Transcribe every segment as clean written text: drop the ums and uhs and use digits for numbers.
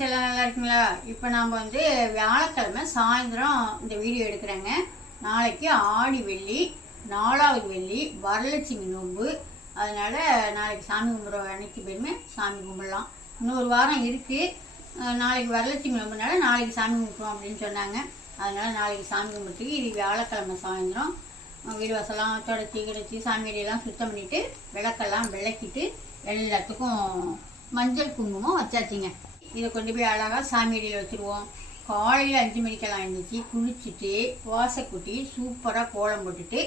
Friends எல்லாம் நல்லா இருக்குங்களா? இப்போ நாம் வந்து வியாழக்கிழமை சாயந்தரம் இந்த வீடியோ எடுக்கிறேங்க. நாளைக்கு ஆடி வெள்ளி, 4வது வெள்ளி, வரலட்சுமி நோன்பு. அதனால் நாளைக்கு சாமி கும்பிட்ற அன்னைக்கு பேருமே சாமி கும்பிடலாம். இன்னொரு வாரம் இருக்குது. நாளைக்கு வரலட்சுமி நோன்புனால நாளைக்கு சாமி கும்பிட்றோம் அப்படின்னு சொன்னாங்க. அதனால் நாளைக்கு சாமி கும்பிட்டு இது வியாழக்கிழமை சாயந்தரம் வீடு வாசலாம் தொடச்சி கிடச்சி சாமியடியெல்லாம் சுத்தம் பண்ணிவிட்டு விளக்கெல்லாம் விளக்கிட்டு எல்லாத்துக்கும் மஞ்சள் குங்குமம் வச்சாச்சுங்க. இதை கொண்டு போய் அழகாக சாமியடியில் வச்சுருவோம். காலையில் 5 மணிக்கெல்லாம் எழுந்திரிச்சி குளிச்சுட்டு வாசக்கூட்டி சூப்பராக கோலம் போட்டுட்டு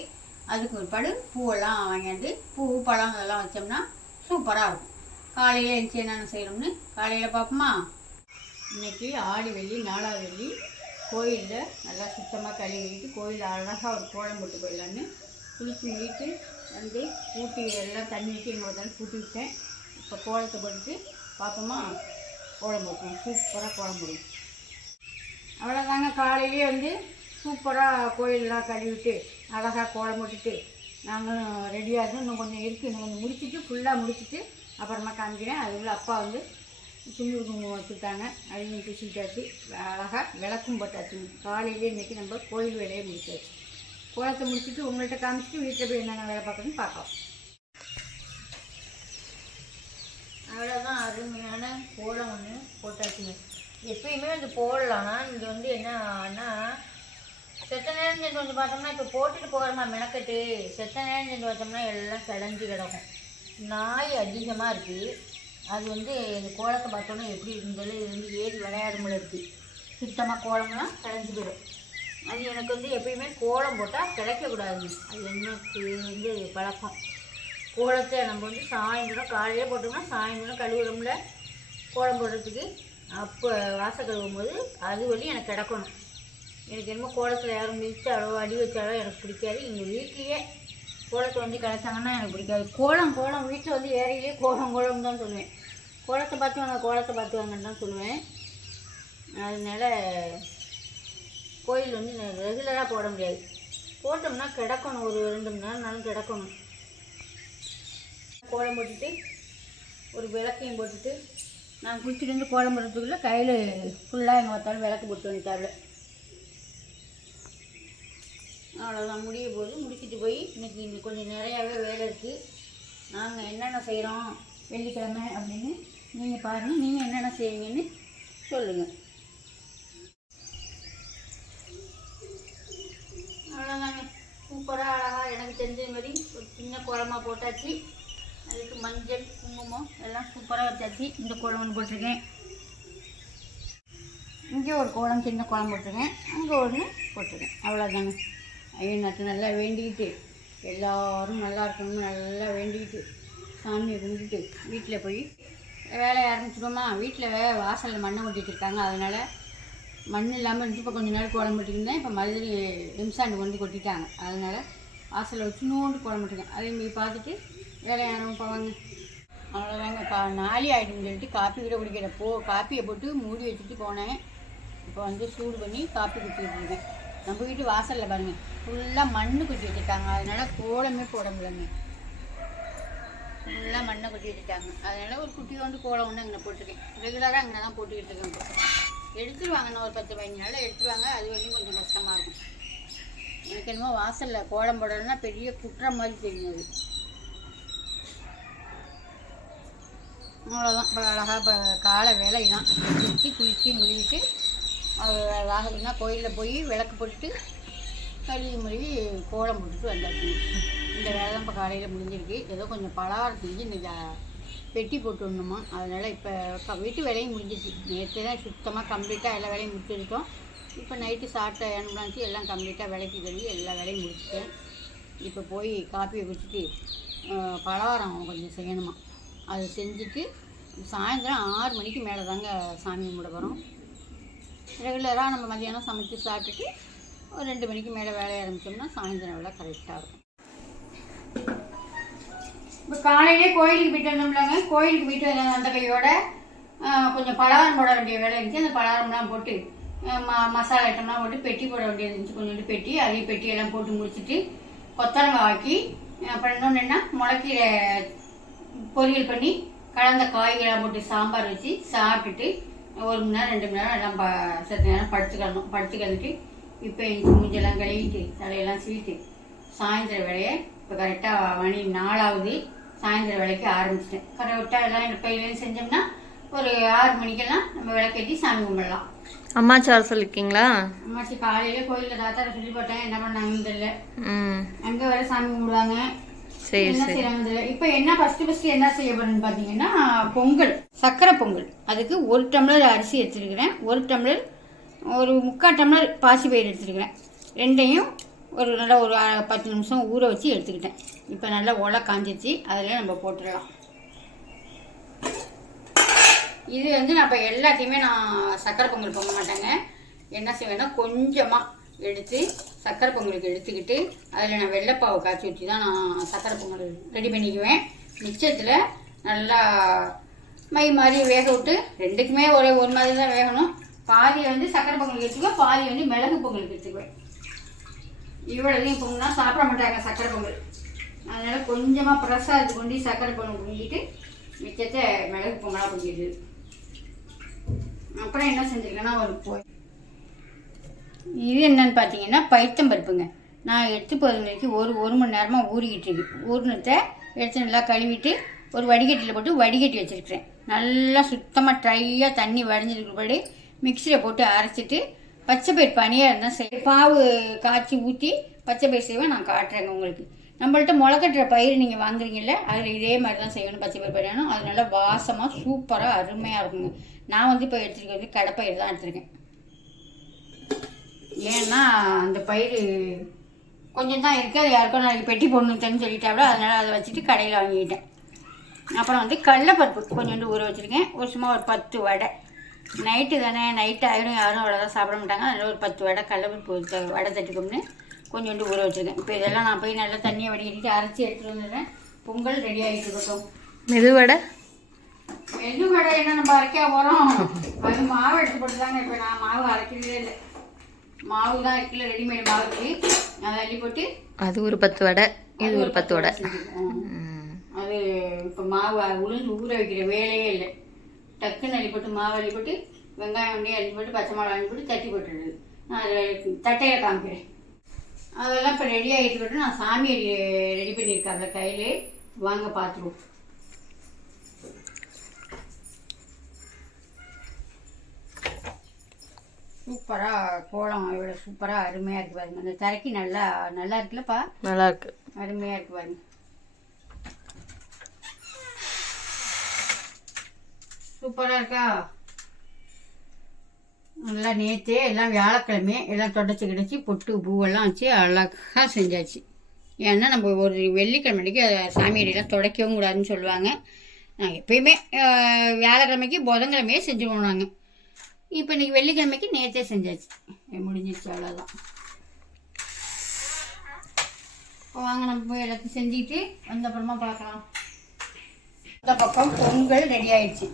அதுக்கு ஒரு படு பூவெல்லாம் வாங்கியாந்து பூ பழம் அதெல்லாம் வச்சோம்னா சூப்பராக இருக்கும். காலையில் எழுந்துச்சி என்னென்ன செய்யணும்னு காலையில் பார்ப்போமா? இன்றைக்கி ஆடி வெள்ளி, 4வது வெள்ளி, கோயிலில் நல்லா சுத்தமாக கழுவிட்டு கோயிலில் அழகாக ஒரு கோலம் போட்டு போயிடலான்னு குளிச்சு முடிட்டு வந்து ஊட்டி எல்லாம் தண்ணி ஊற்றி எங்கள் வந்து கூட்டி விட்டேன். இப்போ கோலத்தை போட்டுட்டு பார்ப்போமா? கோலம் போட்டுவோம். சூப்பராக கோலம் போடுவோம். அவ்வளோதாங்க. காலையிலே வந்து சூப்பராக கோயிலெலாம் கழுவிட்டு அழகாக கோலம் போட்டுட்டு நாங்களும் ரெடியாக இருந்தோம். இன்னும் கொஞ்சம் இருக்குது, இன்னும் கொஞ்சம் முடிச்சுட்டு ஃபுல்லாக முடிச்சுட்டு அப்புறமா காமிக்கிறேன். அதுக்குள்ளே அப்பா வந்து துணி குங்குமம் வச்சுட்டாங்க. அதையும் பூசிக்கிட்டாச்சு. அழகாக விளக்கும் போட்டாச்சு. காலையிலே இன்றைக்கி நம்ம கோயில் வேலையை முடிச்சாச்சு. கோலத்தை முடிச்சுட்டு உங்கள்கிட்ட காமிச்சிட்டு வீட்டில் போய் என்னென்ன வேலை பார்க்கணும்னு பார்க்கலாம். அவ்வளோதான். அருமையான கோலம் ஒன்று போட்டாச்சுங்க. எப்பயுமே வந்து போடலாம். இங்கே வந்து என்னன்னா செத்த நேரம் செஞ்சு வந்து பார்த்தோம்னா இப்போ போட்டுட்டு போகிறோமா மெனக்கட்டு செத்த நேரம் செஞ்சு பார்த்தோம்னா எல்லாம் கிடஞ்சி கிடக்கும். நாய் அதிகமாக இருக்குது. அது வந்து இந்த கோலத்தை பார்த்தோன்னா எப்படி இருக்குன்னு இது வந்து ஏறி விளையாட முடியல இருக்குது. சுத்தமாக கோலம்லாம் கிடஞ்சி போயிடும். அது எனக்கு வந்து எப்பயுமே கோலம் போட்டால் கிடைக்கக்கூடாது. அது எனக்கு வந்து பழக்கம். கோலத்தை நம்ம வந்து சாயந்தரம் காலையில் போட்டோம்னா சாயந்தரம் கழுவுறோம்ல கோலம் போடுறதுக்கு, அப்போ வாசல் கழுவும் போது அது வழி எனக்கு கிடக்கணும். எனக்கு என்னமோ கோலத்தில் யாரும் மிதிச்சாலோ அடி வச்சாலோ எனக்கு பிடிக்காது. எங்கள் வீட்லேயே கோலத்தை வந்து கிடச்சாங்கன்னா எனக்கு பிடிக்காது. கோலம் வீட்டில் வந்து ஏறையிலே கோலம் தான் சொல்லுவேன். கோலத்தை பார்த்து வாங்க வாங்கன்னு தான் சொல்லுவேன். அதனால கோயில் வந்து ரெகுலராக போட முடியாது. போட்டோம்னா கிடக்கணும். ஒரு 2 மணி நேரம்னாலும் கிடக்கணும். கோலம் போட்டுட்டு ஒரு விளக்கையும் போட்டுட்டு நான் குளிச்சுட்டு வந்து கோலம் போடுறதுக்குள்ளே கையில் ஃபுல்லாக எங்கள் பார்த்தாலும் விளக்கு போட்டு வந்துட்டாரு. அவ்வளோதான். முடிய போது முடிச்சுட்டு போய் இன்றைக்கி கொஞ்சம் நிறையாவே வேலை இருக்குது. நாங்கள் என்னென்ன செய்கிறோம் வெள்ளிக்கிழமை அப்படின்னு நீங்கள் பாருங்கள். நீங்கள் என்னென்ன செய்வீங்கன்னு சொல்லுங்கள். அவ்வளோதாங்க. சூப்பராக அழகாக எனக்கு தெரிஞ்ச மாதிரி ஒரு சின்ன கோலமாக போட்டாச்சு. அதுக்கு மஞ்சள் குங்குமம் எல்லாம் சூப்பராக வச்சாச்சு. இந்த கோலம் ஒன்று போட்டிருக்கேன். இங்கே ஒரு கோலம் சின்ன கோலம் போட்டிருக்கேன். அங்கே ஒன்று போட்டிருக்கேன். அவ்வளோதாங்க. ஐயோ நட்டு நல்லா வேண்டிக்கிட்டு எல்லோரும் நல்லா இருக்கணும்னு நல்லா வேண்டிக்கிட்டு சாமியை கும்பிட்டுட்டு வீட்டில் போய் வேலையை ஆரம்பிச்சிடுவோமா? வீட்டில் வாசலில் மண்ணை கொட்டி வச்சுருக்காங்க. அதனால் மண் இல்லாமல் இருந்துச்சு. இப்போ கொஞ்சம் நேரம் கோலம் போட்டுருந்தேன். இப்போ மதுரை எம்சாண்டு கொண்டு கொட்டிட்டாங்க. அதனால் வாசலில் வச்சு நோண்டு கோலம் போட்டுருக்கேன். அதையும் போய் பார்த்துட்டு வேலையை ஆரம்பிப்பாங்க. அவ்வளோதாங்க. நாளி ஆகிடுன்னு சொல்லிட்டு காப்பி கூட குடிக்கிற காப்பியை போட்டு மூடி வச்சுட்டு போனேன். இப்போ வந்து சூடு பண்ணி காப்பி குடிச்சிட்டு இருக்கேன். நம்ம வீட்டு வாசலில் பாருங்கள் ஃபுல்லாக மண் கொட்டி வச்சுருக்காங்க. அதனால் கோலமே போட முடியலங்க. ஃபுல்லாக மண்ணை கொட்டி வச்சுட்டாங்க. அதனால் ஒரு குட்டி வந்து கோலம் ஒன்று அங்கே போட்டிருக்கேன். ரெகுலராக அங்கே தான் போட்டுக்கிட்டு இருக்கேன். இப்போ எடுத்துருவாங்க. இன்னும் ஒரு 10-15 நாளில் எடுத்துருவாங்க. அது வரையும் கொஞ்சம் கஷ்டமாக இருக்கும். எனக்கு என்னமோ வாசலில் கோலம் போடணும்னா பெரிய குற்றம் மாதிரி தெரியும். அது அவ்வளோதான். இப்போ அழகாக இப்போ காலை வேலையெல்லாம் குளிச்சு முடிவிட்டு வாசல்னா கோயிலில் போய் விளக்கு போட்டுட்டு கழுவி மொழி கோலம் போட்டுட்டு வந்தாச்சு. இந்த வேலை தான் இப்போ காலையில் முடிஞ்சிருக்கு. ஏதோ கொஞ்சம் பலகாரம் செஞ்சு இன்றைக்கி பெட்டி போட்டு விடணுமா. அதனால் இப்போ வீட்டு வேலையும் முடிஞ்சிச்சு. நேற்று தான் சுத்தமாக கம்ப்ளீட்டாக எல்லா வேலையும் முடிச்சுருக்கோம். இப்போ நைட்டு சாப்பிட்ட ஆம்புலன்ஸு எல்லாம் கம்ப்ளீட்டாக விளக்கி கழுவி எல்லா வேலையும் முடிச்சுட்டேன். இப்போ போய் காப்பியை குடிச்சிட்டு பலகாரம் கொஞ்சம் செய்யணுமா. அதை செஞ்சுட்டு சாயந்தரம் 6 மணிக்கு மேலே தாங்க சாமி கும்பிட போகிறோம். ரெகுலராக நம்ம மதியானம் சமைச்சு சாப்பிட்டுட்டு ஒரு 2 மணிக்கு மேலே வேலையை ஆரம்பித்தோம்னா சாயந்தரம் வேலை கரெக்டாக இருக்கும். இப்போ காலையிலே கோயிலுக்கு போய்ட்டு வந்தோம்லாங்க. கோயிலுக்கு போய்ட்டு அந்த கையோட கொஞ்சம் பலகாரம் போட வேண்டிய வேலை இருந்துச்சு. அந்த பலகாரம்லாம் போட்டு மசாலா ஐட்டம்லாம் போட்டு பெட்டி போட வேண்டியது இருந்துச்சு. கொஞ்சோண்டு பெட்டி அதையும் பெட்டியெல்லாம் போட்டு முடிச்சுட்டு கொத்தரங்காய் ஆக்கி அப்புறம் இன்னொன்று என்ன முளைக்கீரை பொரியல் பண்ணி கலந்த காய்களாக போட்டு சாம்பார் வச்சு சாப்பிட்டுட்டு 1 மணி நேரம் 2 மணி நேரம் எல்லாம் சற்று நேரம் படுத்துக்கிட்டு இப்போ எங்கள் மூஞ்செல்லாம் கழுவிட்டு தலையெல்லாம் சீட்டு சாயந்தர வேலையை இப்போ கரெக்டாக மணி 4 சாயந்தர வேலைக்கு ஆரம்பிச்சிட்டேன். கரெக்டாக எல்லாம் இப்போ செஞ்சோம்னா ஒரு 6 மணிக்கெல்லாம் நம்ம விளக்கேற்றி சாமி கும்பிடலாம். அம்மாச்சி வர சொல்லிருக்கீங்களா? அம்மாச்சி காலையில கோயிலில் தாத்தாரை சொல்லி போட்டேன், என்ன பண்ணாங்கன்னு தெரியல. அங்கே வர சாமி கும்பிடுவாங்க. என்ன செய்யறாங்க தெரியல. இப்போ என்ன ஃபர்ஸ்ட் என்ன செய்ய போறேன்னு பார்த்தீங்கன்னா பொங்கல், சக்கரை பொங்கல். அதுக்கு 1 டம்ளர் அரிசி எடுத்துருக்கிறேன், 1 டம்ளர் ஒரு 3/4 டம்ளர் பாசி பயிர் எடுத்துருக்கிறேன். ரெண்டையும் நல்லா ஒரு 10 நிமிஷம் ஊற வச்சு எடுத்துக்கிட்டேன். இப்போ நல்லா ஒலை காஞ்சிச்சு, அதில் நம்ம போட்டுடலாம். இது நான் இப்போ எல்லாத்தையுமே நான் சக்கரை பொங்கல் பொங்க மாட்டேங்க. என்ன செய்வேன்னா கொஞ்சமாக எடுத்து சக்கரை பொங்கலுக்கு எடுத்துக்கிட்டு அதில் நான் வெள்ளைப்பாவை காய்ச்சி ஊற்றி தான் நான் சக்கரை பொங்கல் ரெடி பண்ணிக்குவேன். மிச்சத்தில் நல்லா மை மாதிரி வேக விட்டு, ரெண்டுக்குமே ஒரு மாதிரி தான் வேகணும். பாதி சக்கரை பொங்கலுக்கு எடுத்துக்குவேன், பாதி மிளகு பொங்கலுக்கு எடுத்துக்குவேன். இவ்வளோதையும் பொங்கினா சாப்பிட மாட்டாங்க சக்கரை பொங்கல். அதனால் கொஞ்சமாக பிரசாதத்துக்கு கொண்டு சக்கரை பொங்கல் பொங்கிட்டு மிச்சத்தை மிளகு பொங்கலாக பொங்கிடுது. அப்புறம் என்ன செஞ்சுருக்கேன்னா இது என்னன்னு பார்த்தீங்கன்னா பைத்தம்பருப்புங்க. நான் எடுத்து போகிறதுக்கு ஒரு மணி நேரமாக ஊறிக்கிட்டு இருக்கு. ஊறினத்தை எடுத்து நல்லா கழுவிட்டு ஒரு வடிகட்டியில் போட்டு வடிகட்டி வச்சுருக்கிறேன். நல்லா சுத்தமாக ட்ரையாக தண்ணி வடிஞ்சிருக்கிறபடி மிக்சியில் போட்டு அரைச்சிட்டு பச்சைப்பயிர் பனியாக இருந்தால் பாவு காய்ச்சி ஊற்றி பச்சைப்பயிர் செய்வேன். நான் காட்டுறேங்க உங்களுக்கு. நம்மள்ட்ட முளைக்கட்டுற பயிர் நீங்கள் வாங்குறீங்கல்ல, அதில் இதே மாதிரி தான் செய்யணும். பச்சைப்பயிர் பயிரானும் அது நல்லா வாசமாக சூப்பராக அருமையாக இருக்குங்க. நான் இப்போ எடுத்துருக்கிறது கடைப்பயிர் தான் எடுத்துருக்கேன். ஏன்னா அந்த பயிர் கொஞ்சம் தான் இருக்குது, அது யாருக்கும் நாளைக்கு பெட்டி போடணுன்னு சொல்லிட்டாவிட, அதனால் அதை வச்சுட்டு கடையில் வாங்கிக்கிட்டேன். அப்புறம் கடலைப்பருப்பு கொஞ்சோண்டு ஊற வச்சுருக்கேன். சும்மா ஒரு 10 வடை. நைட்டு தானே, நைட்டு ஆகிடும், யாரும் அவ்வளோதான் சாப்பிட மாட்டாங்க. அதனால் ஒரு 10 வடை கடலைப்பருப்பு வடை தட்டுக்கோம்னு கொஞ்சோண்டு ஊற வச்சுருக்கேன். இப்போ இதெல்லாம் நான் போய் நல்லா தண்ணியை வடிகட்டிட்டு அரைச்சி எடுத்துகிட்டு வந்துடுறேன். பொங்கல் ரெடி ஆகிட்டு இருக்கட்டும். மெதுவடை என்ன நம்ம அரைக்க போகிறோம், அது மாவு எடுத்து போட்டு தாங்க. இப்போ நான் மாவு அரைக்கிறதே இல்லை, மாவு தான் இருக்குல்ல, ரெடிமேட் மாவுக்கு அதை அள்ளி போட்டு அது ஒரு 10 வடை, இது ஒரு 10 வடை. அது இப்போ மாவு உளுந்து ஊற வைக்கிற வேலையே இல்லை. டக்குன்னு அள்ளி போட்டு மாவு அள்ளி போட்டு வெங்காயம் அப்படியே அள்ளி போட்டு பச்சை மிளகா அள்ளி போட்டு தட்டி போட்டுடுது. நான் அதில் தட்டையில் காமிக்கிறேன். அதெல்லாம் இப்போ ரெடி ஆகிட்டு போட்டு நான் சாமியை ரெடி பண்ணியிருக்காங்க கையில். வாங்க பார்த்துருவோம். சூப்பராக கோலம் இவ்வளோ சூப்பராக அருமையாக இருக்குது பாருங்க. அந்த தரைக்கு நல்லா இருக்குல்லப்பா, நல்லா இருக்கு, அருமையாக இருக்குது பாருங்க. சூப்பராக இருக்கா? நல்லா நேற்றே எல்லாம் வியாழக்கிழமை எல்லாம் தொடச்சி கிடச்சி பொட்டு பூவெல்லாம் வச்சு அழகாக செஞ்சாச்சு. ஏன்னா நம்ம ஒரு வெள்ளிக்கிழமைக்கு அதை சாமியடியெல்லாம் துடைக்கவும் கூடாதுன்னு சொல்லுவாங்க. நாங்கள் எப்பயுமே வியாழக்கிழமைக்கு புதன்கிழமையே செஞ்சுருவோம் நாங்கள். இப்போ இன்றைக்கி வெள்ளிக்கிழமைக்கு நேற்றே செஞ்சாச்சு, முடிஞ்சிச்சு, அவ்வளோதான். இப்போ வாங்க நம்ம போய் எல்லாத்தையும் செஞ்சுக்கிட்டு வந்த அப்புறமா பார்க்கலாம். இந்த பக்கம் பொங்கல் ரெடி ஆயிடுச்சு,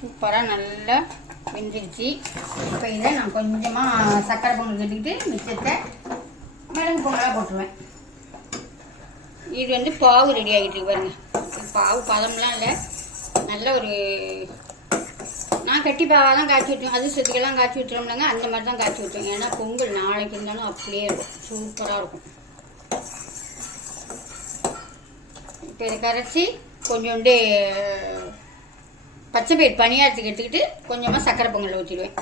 சூப்பராக நல்லா வெந்துருச்சு. இப்போ இதை நான் கொஞ்சமாக சக்கரை பொங்கல் கட்டிக்கிட்டு மிச்சத்தை மிளகு பொங்கலாக போட்டுருவேன். இது பாவு ரெடி ஆகிட்டு இருக்கு பாருங்க. பாவு பதம்லாம் இல்லை, நல்ல ஒரு நான் கட்டி பாவாக தான் காய்ச்சி விட்டுருவேன். அதிர்ஷ்டத்துக்கெல்லாம் காய்ச்சி விட்டுறோம்லங்க, அந்த மாதிரி தான் காய்ச்சி விட்டுருவேன். ஏன்னா பொங்கல் நாளைக்கு இருந்தாலும் அப்படியே இருக்கும், சூப்பராக இருக்கும். இப்போ இதை கரைச்சி கொஞ்சோண்டு பச்சைப்பயிர் பனியாரத்துக்கு எடுத்துக்கிட்டு கொஞ்சமாக சக்கரை பொங்கல் ஊற்றிடுவேன்.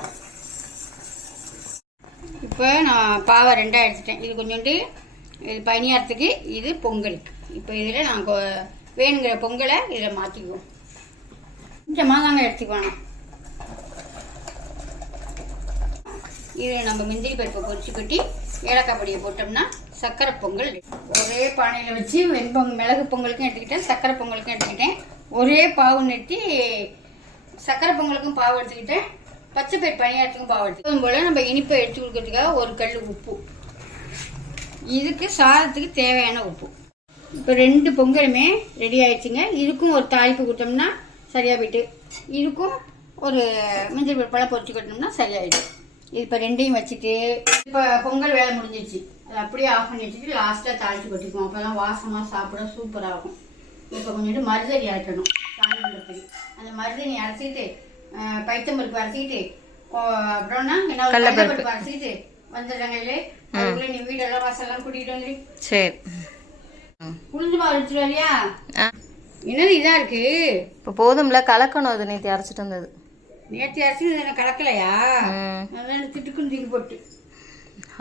இப்போ நான் பாவை 2ஆக எடுத்துட்டேன். இது கொஞ்சோண்டு இது பனியாரத்துக்கு, இது பொங்கலுக்கு. இப்போ இதில் நான் வேணுங்கிற பொங்கலை இதில் மாற்றிக்குவோம். கொஞ்சமாக தாங்க எடுத்துக்குவேன். இது நம்ம முந்திரி பருப்பை பொரிச்சு கட்டி ஏலக்காய் பொடியை போட்டோம்னா சக்கரை பொங்கல். ஒரே பானையில் வச்சு மிளகு பொங்கலுக்கும் எடுத்துக்கிட்டேன், சக்கரை பொங்கலுக்கும் எடுத்துக்கிட்டேன். ஒரே பாவு நிறுத்தி சக்கரை பொங்கலுக்கும் பாவு எடுத்துக்கிட்டேன், பச்சைப்பயிர் பனியாரத்துக்கும் பாவு எடுத்துக்கிட்டோம். போல் நம்ம இனிப்பை எடுத்து கொடுக்கறதுக்காக ஒரு கல் உப்பு, இதுக்கு சாதத்துக்கு தேவையான உப்பு. இப்போ 2 பொங்கலுமே ரெடி ஆயிடுச்சுங்க. இதுக்கும் ஒரு தாளிப்பு கொடுத்தோம்னா சரியாக போயிட்டு, இதுக்கும் ஒரு மஞ்சள் பருப்பெல்லாம் பொரிச்சு கட்டினோம்னா சரியாயிடும். இது இப்போ 2ஐயும் வச்சுட்டு இப்போ பொங்கல் வேலை முடிஞ்சிடுச்சு. அதை அப்படியே ஆஃப் பண்ணி வச்சுட்டு லாஸ்ட்டாக தாளித்து கொட்டிக்குவோம். அப்போ தான் வாசமாக சாப்பிட சூப்பராக இருக்கும். இப்போ கொஞ்சோண்டு மருதணி அரைக்கணும் சாமி பண்ணுறதுக்கு. அந்த மருதணி அரைச்சிட்டு பைத்தம்பருப்பு அரைச்சிக்கிட்டு அப்புறம்னா என்ன கடலைப்பருப்பு. பருப்பு அரைச்சிக்கிட்டு வந்துடுறாங்க இல்லை அதுக்குள்ளே நீ வீடெல்லாம் வாசல்லாம் கூட்டிகிட்டு வந்துடு. சரி. உளுந்து மாவு எடுத்துட்டு இல்லையா? ஆ என்னது இதாக இருக்கு? இப்போ போதும்ல, கலக்கணும். அது நேற்று அரைச்சிட்டு வந்தது. நேற்று அரைச்சி எனக்கு கலக்கலையா? ம் அதான் திட்டுக்குன்னு தூக்கி போட்டு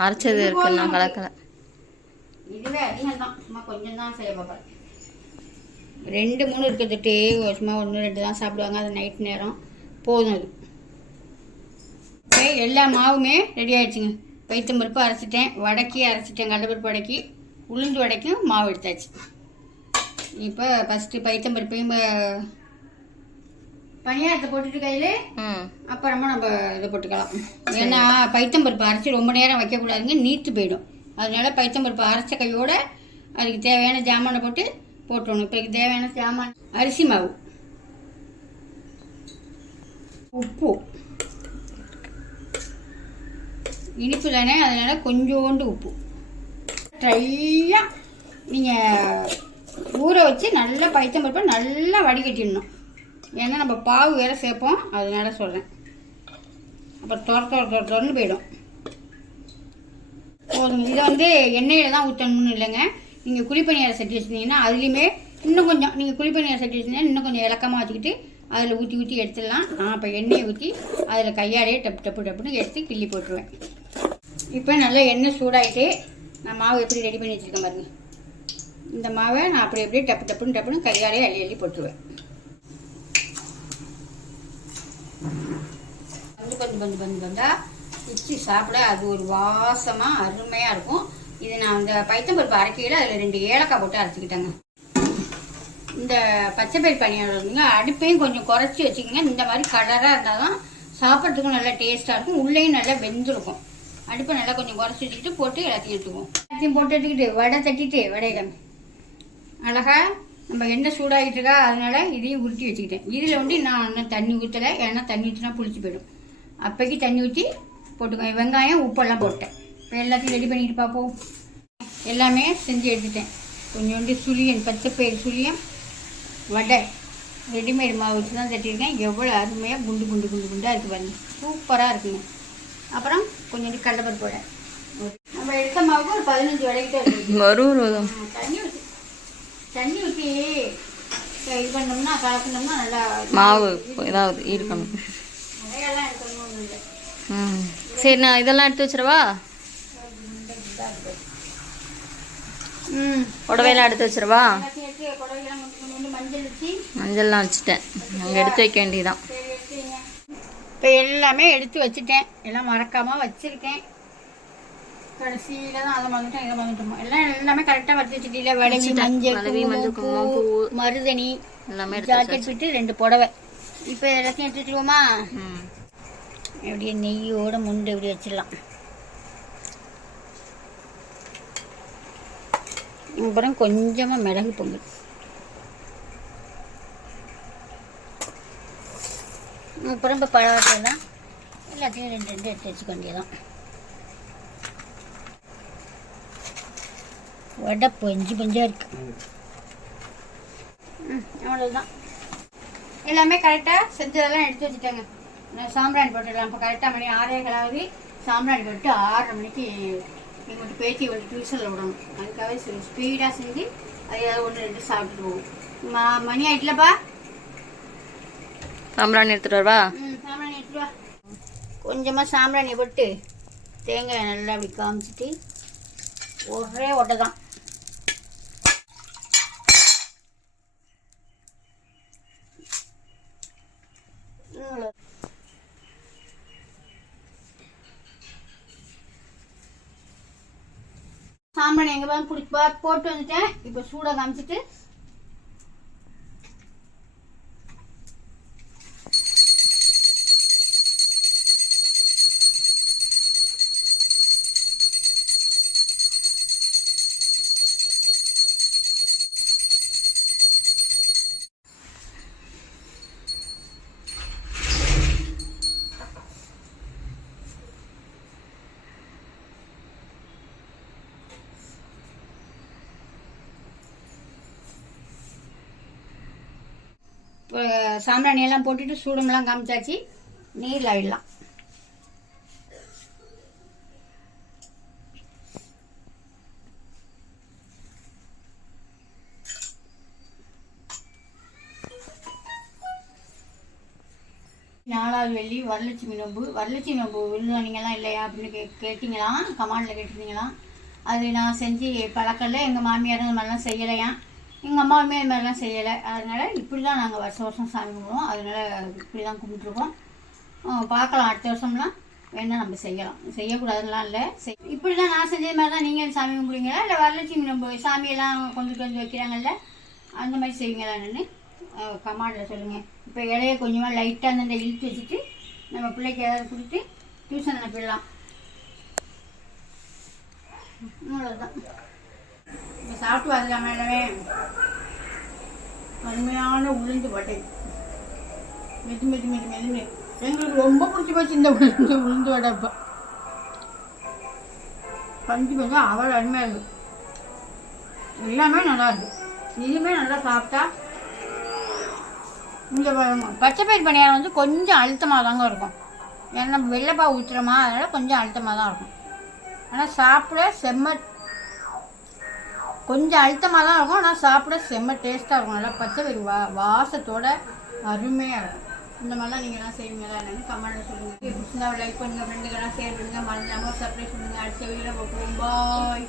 அரைச்சது இருக்கு, நான் கலக்கலை. இதுவே அதிகம் தான், சும்மா கொஞ்சம் தான் செய்ய பார்ப்பேன். 2-3 இருக்கிறதுட்டு சும்மா 1-2 தான் சாப்பிடுவாங்க. அது நைட் நேரம் போதும். அது ஓகே, எல்லா மாவுமே ரெடி ஆகிடுச்சுங்க. பைத்தம்பருப்பு அரைச்சிட்டேன், வடக்கி அரைச்சிட்டேன், கடலைப்பருப்பு வடக்கி, உளுந்து வடைக்கும் மாவு எடுத்தாச்சு. இப்போ ஃபஸ்ட்டு பைத்தம்பருப்பையும் பனியாரத்தை போட்டுட்டு கையில் அப்புறமா நம்ம இதை போட்டுக்கலாம். ஏன்னா பைத்தம்பருப்பு அரைச்சி ரொம்ப நேரம் வைக்கக்கூடாதுங்க, நீர்த்து போயிடும். அதனால பைத்தம்பருப்பு அரைச்ச கையோடு அதுக்கு தேவையான ஜாமானை போட்டுடணும். இப்போ இதுக்கு தேவையான ஜாமான் அரிசி மாவு, உப்பு, இனிப்பு தானே அதனால் கொஞ்சோண்டு உப்பு, ட்ரையாக நீங்கள் ஊற வச்சு நல்லா பைத்தம்பருப்பை நல்லா வடிகட்டிடணும். ஏன்னா நம்ம பாவு வேறு சேர்ப்போம், அதனால சொல்கிறேன். அப்புறம் தொடர்ந்து போயிடும். போதும். இதை வந்து எண்ணெயில் தான் ஊற்றணும்னு இல்லைங்க. நீங்கள் குழிப்பணியார சட்டி வச்சுருந்தீங்கன்னா அதுலேயுமே இன்னும் கொஞ்சம், நீங்கள் குழிப்பணியார சட்டி வச்சுருந்தீங்கன்னா இன்னும் கொஞ்சம் இலக்கமாக வச்சுக்கிட்டு அதில் ஊற்றி எடுத்துடலாம். நான் இப்போ எண்ணெயை ஊற்றி அதில் கையாலேயே டப்புன்னு எடுத்து கிள்ளி போட்டுருவேன். இப்போ நல்லா எண்ணெய் சூடாகிட்டு நான் மாவு எப்படி ரெடி பண்ணி வச்சுருக்கேன் பாருங்க. இந்த மாவை நான் அப்படியே டப்புன்னு கையாலேயே அள்ளி போட்டுருவேன். கொஞ்சம் பிச்சு சாப்பிட அது ஒரு வாசமாக அருமையாக இருக்கும். இது நான் அந்த பைத்தம்பருப்பு அரைக்கையில் அதில் 2 ஏலக்காய் போட்டு அரைச்சிக்கிட்டேங்க. இந்த பச்சைப்பயிர் பனியாரம் இருந்துங்க, அடுப்பையும் கொஞ்சம் குறைச்சி வச்சுக்கோங்க. இந்த மாதிரி கலராக இருந்தால் தான் சாப்பிட்றதுக்கும் நல்லா டேஸ்ட்டாக இருக்கும், உள்ளேயும் நல்லா வெந்திருக்கும். அடுப்பை நல்லா கொஞ்சம் குறைச்சி வச்சுக்கிட்டு போட்டு எல்லாத்தையும் எடுத்துக்குவோம். எல்லாத்தையும் போட்டு எடுத்துக்கிட்டு வடை தட்டிட்டு வடையில அழகாக நம்ம எண்ணெய் சூடாகிட்டு இருக்கா, அதனால இதையும் உருட்டி வச்சுக்கிட்டேன். இதில் வந்து நான் இன்னும் தண்ணி ஊற்றலை, ஏன்னா தண்ணி ஊற்றினா புளிச்சு போயிடும். அப்போக்கி தண்ணி ஊற்றி போட்டுக்கோங்க. வெங்காயம் உப்பெல்லாம் போட்டேன். இப்போ எல்லாத்தையும் ரெடி பண்ணிட்டு பார்ப்போம். எல்லாமே செஞ்சு எடுத்துட்டேன். கொஞ்சோண்டு சுழியன், பச்சைப்பயிர் சுழியம், வடை ரெடிமேட் மாவு வச்சு தான் தட்டியிருக்கேன். எவ்வளோ அருமையாக குண்டாக இருக்குது பாருங்க, சூப்பராக இருக்குங்க. அப்புறம் கொஞ்சோண்டு கடலைப்பருப்பு வடை. நம்ம எடுத்த மாவுக்கு ஒரு 15 வடைக்கிட்ட வரும். தண்ணி ஊற்றி இது பண்ணோம்னா கலக்கணும்னா நல்லா மாவு ஏதாவது இருக்கணும். நிறையெல்லாம் இருக்கணும்னு இல்லை. சரி, நான் இதெல்லாம் எடுத்து வச்சிடவா? புடவையெல்லாம் எடுத்து வச்சிடவா? மஞ்சள்லாம் வச்சுட்டேன், அங்கே எடுத்து வைக்க வேண்டியதான். இப்போ எல்லாமே எடுத்து வச்சுட்டேன், எல்லாம் மறக்காமல் வச்சுருக்கேன். கடைசியில் தான் அதை மறந்துட்டோம், இதை மறந்துட்டோம். எல்லாமே கரெக்டாக வச்சு வச்சுட்டீங்களா? வளவி, மஞ்சள், பூ, மருதணி எல்லாமே, ஜாக்கெட் பிட்டு 2 புடவை. இப்போ எல்லாத்தையும் எடுத்துட்டுருவோமா? எப்படியே நெய்யோட முண்டு எப்படி வச்சிடலாம். அப்புறம் கொஞ்சமாக மிளகு பொங்கல், அப்புறம் இப்போ பழவட்டெல்லாம் எல்லாத்தையும் 2 எடுத்து வச்சுக்க வேண்டியதான். வடை பஞ்சாக இருக்கு. அவ்வளோதான். எல்லாமே கரெக்டாக செஞ்சதெல்லாம் எடுத்து வச்சுட்டேங்க. சாம்பிராணி போட்டுடலாம். இப்போ கரெக்டாக மணி 6:15 சாம்பிராணி போட்டு 6:30 மணிக்கு நீங்கள் மட்டும் பேத்தி வந்து டியூஷனில் விடணும். அதுக்காகவே ஸ்பீடாக செஞ்சு அது ஏதாவது 1-2 சாப்பிட்டுட்டு போகும். மணி ஆகிட்டுலப்பா, சாம்பிராணி எடுத்துகிட்டு வரவா? சாம்பிராணி எடுத்துட்டு வா. கொஞ்சமாக சாம்பிராணியை போட்டு தேங்காய் நல்லா அப்படி காமிச்சிட்டு ஒரே ஒட்டை தான். சாம்பிராணி எங்கே பார்த்து பிடிச்சி போட்டு வந்துட்டேன். இப்போ சூடாக காமிச்சிட்டு சாம்பிராணி எல்லாம் போட்டுட்டு சூடமெல்லாம் காமிச்சாச்சு. நீரில் ஆயிடலாம். நாலாவது வெள்ளி வரலட்சுமி நோம்பு விருந்தானிங்கெல்லாம் இல்லையா அப்படின்னு கேட்டிங்களாம், கமாண்டில் கேட்டிருந்தீங்களாம். அது நான் செஞ்சு பழக்கல. எங்கள் மாமியாரும் இந்த மாதிரிலாம் செய்யலையாம், எங்கள் அம்மாவுமே இது மாதிரிலாம் செய்யலை. அதனால் இப்படி தான் நாங்கள் வருஷம் சாமி கும்பிடுவோம். அதனால் இப்படி தான் கும்பிட்டுருக்கோம். பார்க்கலாம், அடுத்த வருஷம்லாம் வேணால் நம்ம செய்யலாம், செய்யக்கூடாதுலாம் இல்லை. இப்படி தான் நான் செஞ்சது மாதிரி தான் நீங்கள் சாமி கும்பிடுவீங்களா, இல்லை வரலட்சுமி நோம்பு சாமியெல்லாம் கொண்டுட்டு வந்து வைக்கிறாங்கல்ல அந்த மாதிரி செய்வீங்களா என்னன்னு கமாண்டில் சொல்லுங்கள். இப்போ இலைய கொஞ்சமாக லைட்டாக அந்த இழுத்து வச்சுட்டு நம்ம பிள்ளைக்கு ஏதாவது கொடுத்து டியூஷன் அனுப்பிடலாம். அவ்வளோதான். இப்போ சாப்பிட்டு வரலாம் மேடமே. அருமையான உளுந்து வடை, மெது எங்களுக்கு ரொம்ப பிடிச்சி போச்சு இந்த உளுந்து வடை. இப்போ பஞ்சு கொஞ்சம் அவ்வளோ அருமையாக இருக்குது. எல்லாமே நல்லா இருக்குது. இதுவுமே நல்லா சாப்பிட்டா. இந்த பச்சை பயிர் பணியாரம் வந்து கொஞ்சம் அழுத்தமாக தாங்க இருக்கும். ஏன்னா நம்ம வெள்ளைப்பாவு ஊற்றுறோமா, அதனால் கொஞ்சம் அழுத்தமாக தான் இருக்கும். ஆனால் சாப்பிட செம்ம கொஞ்சம் அழுத்தமாக தான் இருக்கும். ஆனால் சாப்பிட செம்ம டேஸ்ட்டாக இருக்கும். நல்லா பச்சை பயிர் வாசத்தோட அருமையாக இருக்கும். இந்த மாதிரிலாம் நீங்கள்லாம் செய்வீங்களா என்னன்னு கமெண்ட்டில் சொல்லுங்கள். பிடிச்சிருந்தா லைக் பண்ணுங்கள், ஃப்ரெண்டுக்கெல்லாம் ஷேர் பண்ணுங்கள், மறந்துடாமல் சப்ஸ்கிரைப் பண்ணுங்கள். அடுத்த வீடியோவில் பார்ப்போம். பாய்.